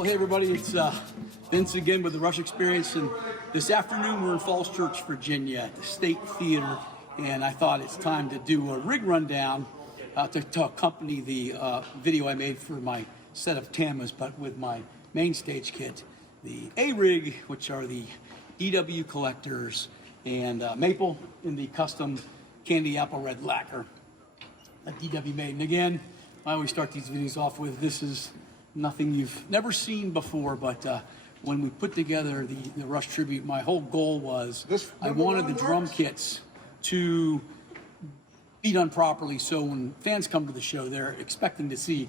Well, hey everybody, it's Vince again with the Rush Experience, and this afternoon we're in Falls Church, Virginia at the State Theater, and I thought it's time to do a rig rundown to accompany the video I made for my set of Tamas, but with my main stage kit, the A-Rig, which are the DW collectors, and Maple in the custom candy apple red lacquer that DW made. And again, I always start these videos off with, this is nothing you've never seen before, but when we put together the Rush tribute, my whole goal was I wanted the drum kits to be done properly, so when fans come to the show, they're expecting to see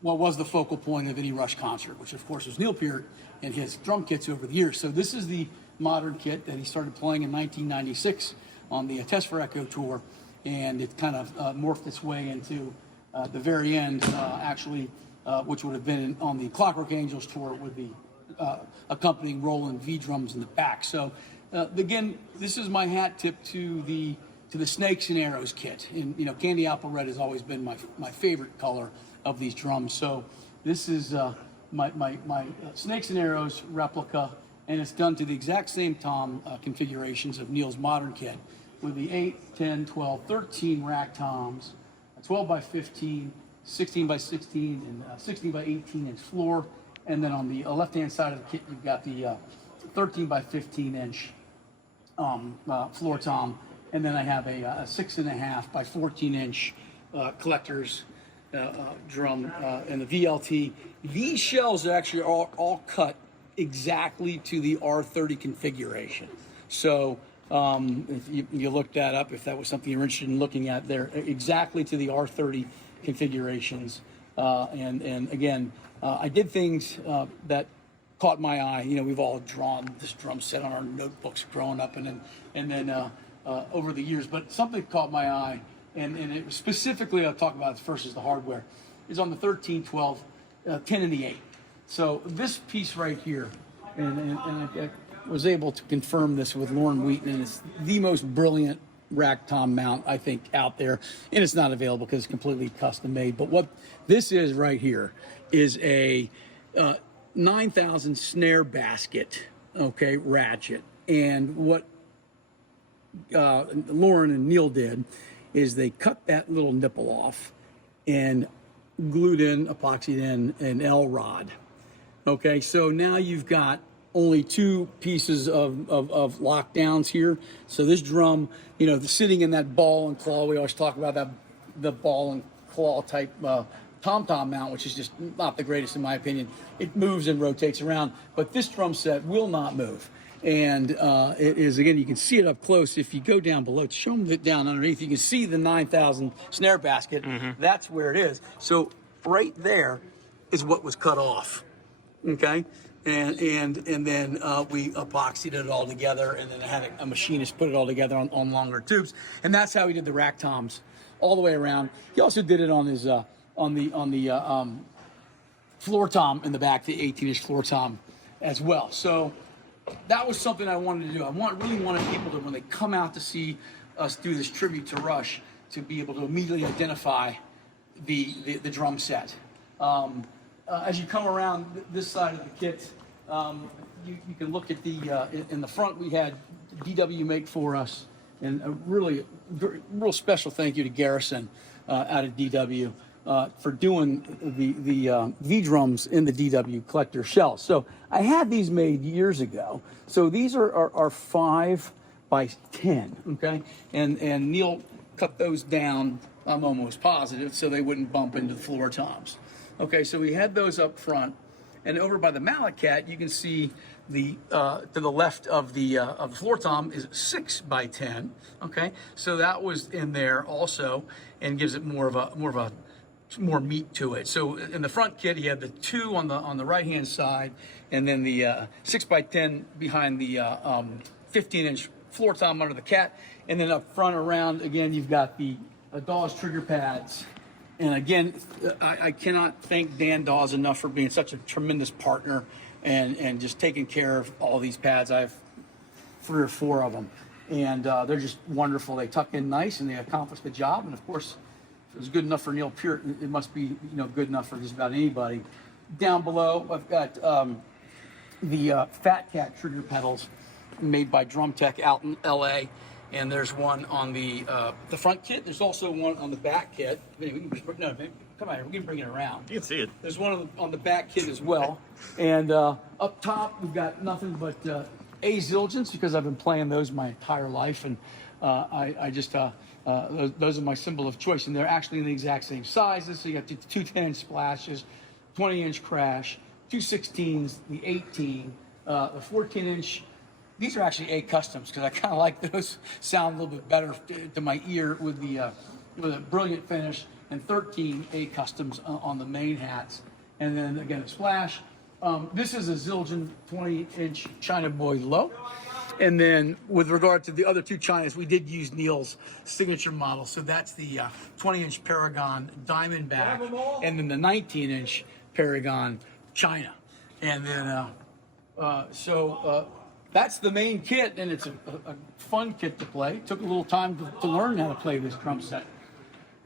what was the focal point of any Rush concert, which of course was Neil Peart and his drum kits over the years. So this is the modern kit that he started playing in 1996 on the Test for Echo tour, and it kind of morphed its way into the very end, which would have been on the Clockwork Angels tour with the accompanying Roland V drums in the back. So again, this is my hat tip to the Snakes and Arrows kit. And you know, candy apple red has always been my favorite color of these drums. So this is my Snakes and Arrows replica, and it's done to the exact same tom configurations of Neil's modern kit with the 8, 10, 12, 13 rack toms, 12 by 15, 16 by 16, and 16 by 18 inch floor. And then on the left-hand side of the kit, you've got the 13 by 15 inch floor tom. And then I have a 6.5 by 14 inch collector's drum and the VLT. These shells are actually all cut exactly to the R30 configuration. So if you look that up, if that was something you're interested in looking at, they're exactly to the R30 configurations. And again, I did things that caught my eye. You know, we've all drawn this drum set on our notebooks growing up, and then over the years. But something caught my eye, and it was specifically, I'll talk about it first, is the hardware, is on the 13, 12, 10, and the 8. So this piece right here, and I was able to confirm this with Lauren Wheaton, and it's the most brilliant rack tom mount I think out there, and it's not available because it's completely custom made. But what this is right here is a 9,000 snare basket, okay, ratchet. And what Lauren and Neil did is they cut that little nipple off and glued in, epoxied in an L rod. Okay, so now you've got only two pieces of lockdowns here. So this drum, you know, sitting in that ball and claw, we always talk about that, the ball and claw type tom-tom mount, which is just not the greatest in my opinion. It moves and rotates around, but this drum set will not move. And it is, again, you can see it up close. If you go down below, show them it down underneath, you can see the 9,000 snare basket. That's where it is. So right there is what was cut off, okay? And then we epoxied it all together, and then I had a machinist put it all together on longer tubes, and that's how he did the rack toms all the way around. He also did it on his on the floor tom in the back, the 18-inch floor tom as well. So that was something I wanted to do. I really wanted people to, when they come out to see us do this tribute to Rush, to be able to immediately identify the drum set. As you come around this side of the kit, you can look at the, in the front we had DW make for us, and a real special thank you to Garrison out of DW for doing the V-drums in the DW collector shells. So I had these made years ago. So these are 5 by 10, okay? And Neil cut those down, I'm almost positive, so they wouldn't bump into the floor toms. Okay, so we had those up front, and over by the mallet cat, you can see the to the left of the floor tom is 6 by 10. Okay, so that was in there also, and gives it more meat to it. So in the front kit, he had the 2 on the right hand side, and then the 6 by 10 behind the 15-inch floor tom under the cat, and then up front around again, you've got the Dawes trigger pads. And again, I cannot thank Dan Dawes enough for being such a tremendous partner and just taking care of all these pads. I have 3 or 4 of them, and they're just wonderful. They tuck in nice and they accomplish the job. And of course, if it was good enough for Neil Peart, it must be, you know, good enough for just about anybody. down below, I've got the Fat Cat trigger pedals made by Drum Tech out in LA. And there's one on the front kit. There's also one on the back kit. Maybe we can just, no, maybe, come on here, we can bring it around. You can see it. There's one on the back kit as well. And up top, we've got nothing but A Zildjians, because I've been playing those my entire life. And I just, those are my symbol of choice. And they're actually in the exact same sizes. So you got two 10-inch splashes, 20-inch crash, two 16s, the 18, the 14-inch. These are actually A customs, because I kind of like those sound a little bit better to my ear with a brilliant finish, and 13 A customs on the main hats. And then again, a splash. This is a Zildjian 20-inch China Boy low. And then with regard to the other two Chinas, we did use Neil's signature model. So that's the 20-inch Paragon Diamondback, and then the 19-inch Paragon China. And then, that's the main kit, and it's a fun kit to play. It took a little time to learn how to play this drum set.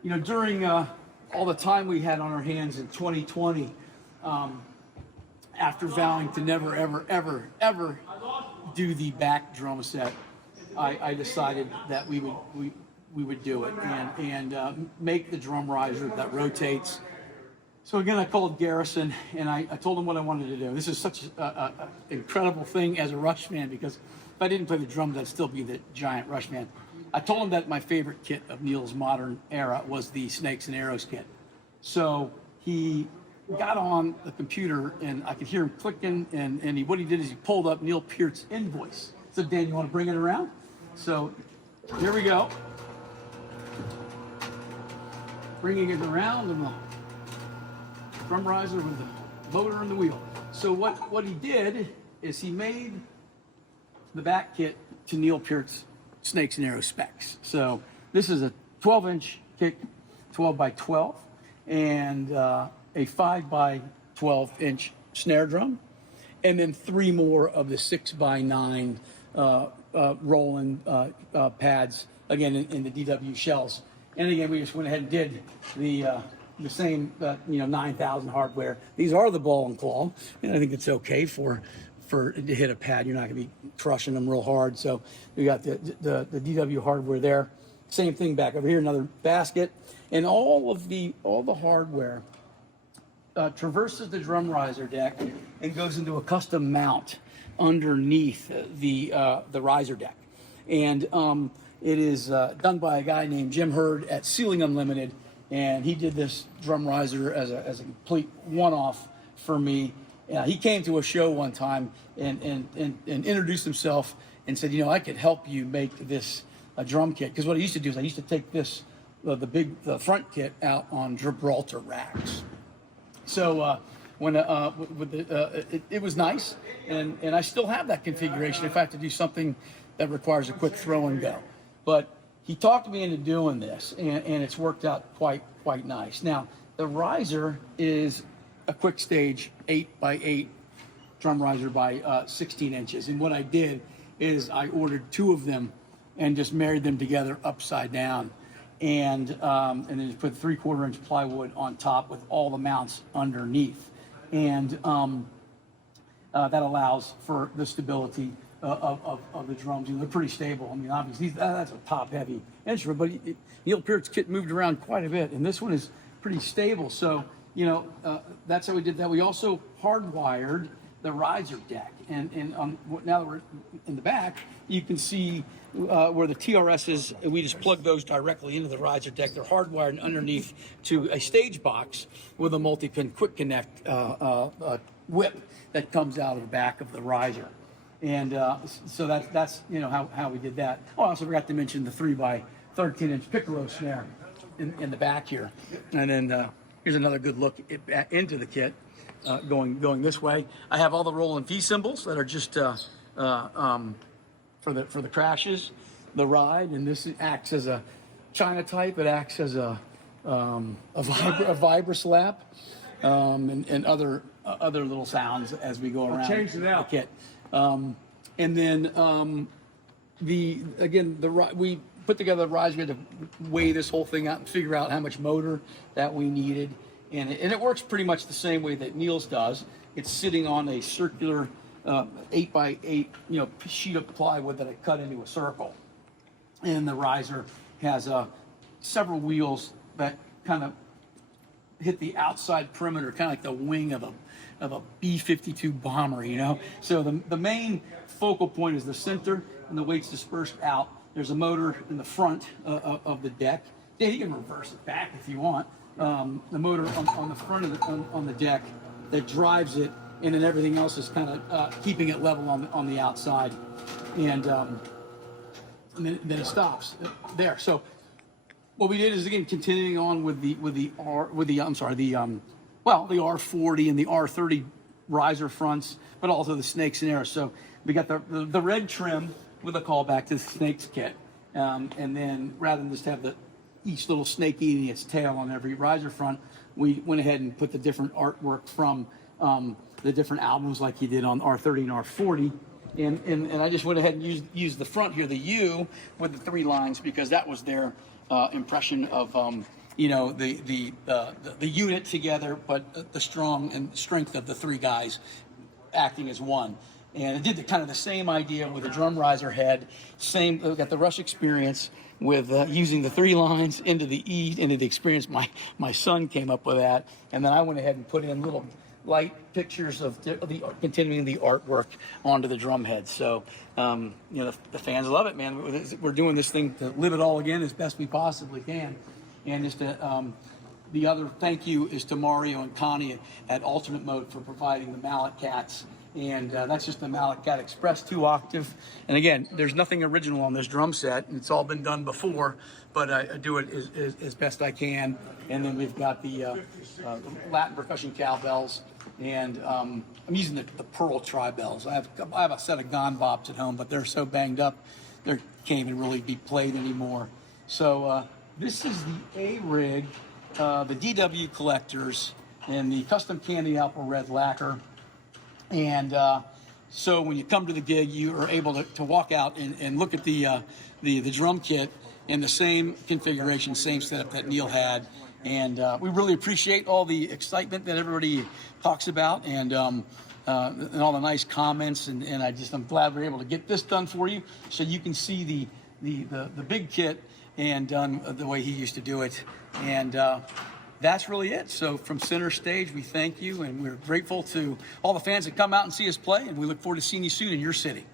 You know, during all the time we had on our hands in 2020, after vowing to never, ever, ever, ever do the back drum set, I decided that we would do it and make the drum riser that rotates. So again, I called Garrison, and I told him what I wanted to do. This is such an incredible thing as a Rush fan, because if I didn't play the drums, I'd still be the giant Rush fan. I told him that my favorite kit of Neil's modern era was the Snakes and Arrows kit. So he got on the computer, and I could hear him clicking, and what he did is he pulled up Neil Peart's invoice. So Dan, you want to bring it around? So here we go. Bringing it around, and the drum riser with the motor and the wheel. So what he did is he made the back kit to Neil Peart's Snakes and Arrows specs. So this is a 12-inch kick, 12 by 12, and a 5 by 12-inch snare drum, and then 3 more of the 6 by 9 rolling pads, again in the DW shells. And again, we just went ahead and did the same, 9,000 hardware. These are the ball and claw, and I think it's okay for to hit a pad. You're not going to be crushing them real hard. So we got the DW hardware there. Same thing back over here, another basket, and all the hardware traverses the drum riser deck and goes into a custom mount underneath the riser deck, and it is done by a guy named Jim Hurd at Ceiling Unlimited. And he did this drum riser as a complete one-off for me. He came to a show one time and introduced himself and said, I could help you make this a drum kit. Because what I used to do is I used to take this, the front kit out on Gibraltar racks. So it was nice, and I still have that configuration if I have to do something that requires a quick throw and go. But he talked me into doing this, and it's worked out quite nice. Now, the riser is a quick stage 8 by 8 drum riser by 16 inches. And what I did is I ordered 2 of them and just married them together upside down, and then just put 3/4 inch plywood on top with all the mounts underneath. And that allows for the stability of the drums. They're pretty stable. I mean, obviously that's a top-heavy instrument, but Neil Peart's kit moved around quite a bit, and this one is pretty stable. So that's how we did that. We also hardwired the riser deck, and now that we're in the back, you can see where the TRS is. We just plug those directly into the riser deck. They're hardwired underneath to a stage box with a multi-pin quick connect whip that comes out of the back of the riser. And so that's how we did that. Oh, I also forgot to mention the 3 by 13 inch piccolo snare in the back here. And then here's another good look into the kit going this way. I have all the roll and V cymbals that are just for the crashes, the ride, and this acts as a China type. It acts as a vibra slap and other little sounds as we go around. Change it out. The kit. And then we put together the riser. We had to weigh this whole thing out and figure out how much motor that we needed. and it works pretty much the same way that Neil's does. It's sitting on a circular 8x8 sheet of plywood that I cut into a circle, and the riser has several wheels that kind of hit the outside perimeter, kind of like the wing of a B-52 bomber, you know. So the main focal point is the center, and the weight's dispersed out. There's a motor in the front of the deck. Yeah, you can reverse it back if you want. The motor on the front of on the deck that drives it, and then everything else is kind of keeping it level on the outside, and then it stops there. So what we did is, again, continuing on with the R40 and the R30 riser fronts, but also the snakes and arrows. So we got the red trim with a callback to the snakes kit, and then rather than just have each little snake eating its tail on every riser front, we went ahead and put the different artwork from the different albums like you did on R30 and R40. And I just went ahead and used the front here, the U with the 3 lines, because that was their impression of the unit together, but the strong and strength of the 3 guys acting as one. And it did kind of the same idea with the drum riser head. Same, got the Rush experience with using the 3 lines into the experience. My son came up with that, and then I went ahead and put in little light pictures of continuing the artwork onto the drum head. So the fans love it, man. We're doing this thing to live it all again as best we possibly can. And just the other thank you is to Mario and Connie at Alternate Mode for providing the mallet cats. And that's just the Mallet Cat Express 2-octave. And again, there's nothing original on this drum set. It's all been done before, but I do it as best I can. And then we've got the Latin percussion cowbells, and I'm using the Pearl tri-bells. I have a set of Gone Bops at home, but they're so banged up, they can't even really be played anymore. So this is the A-Rig, the DW collectors, and the custom candy apple red lacquer. And so when you come to the gig, you are able to walk out and look at the drum kit in the same configuration, same setup that Neil had. And we really appreciate all the excitement that everybody talks about, and all the nice comments. And I'm glad we're able to get this done for you, so you can see the big kit and done the way he used to do it. And that's really it. So from Center Stage, we thank you, and we're grateful to all the fans that come out and see us play, and we look forward to seeing you soon in your city.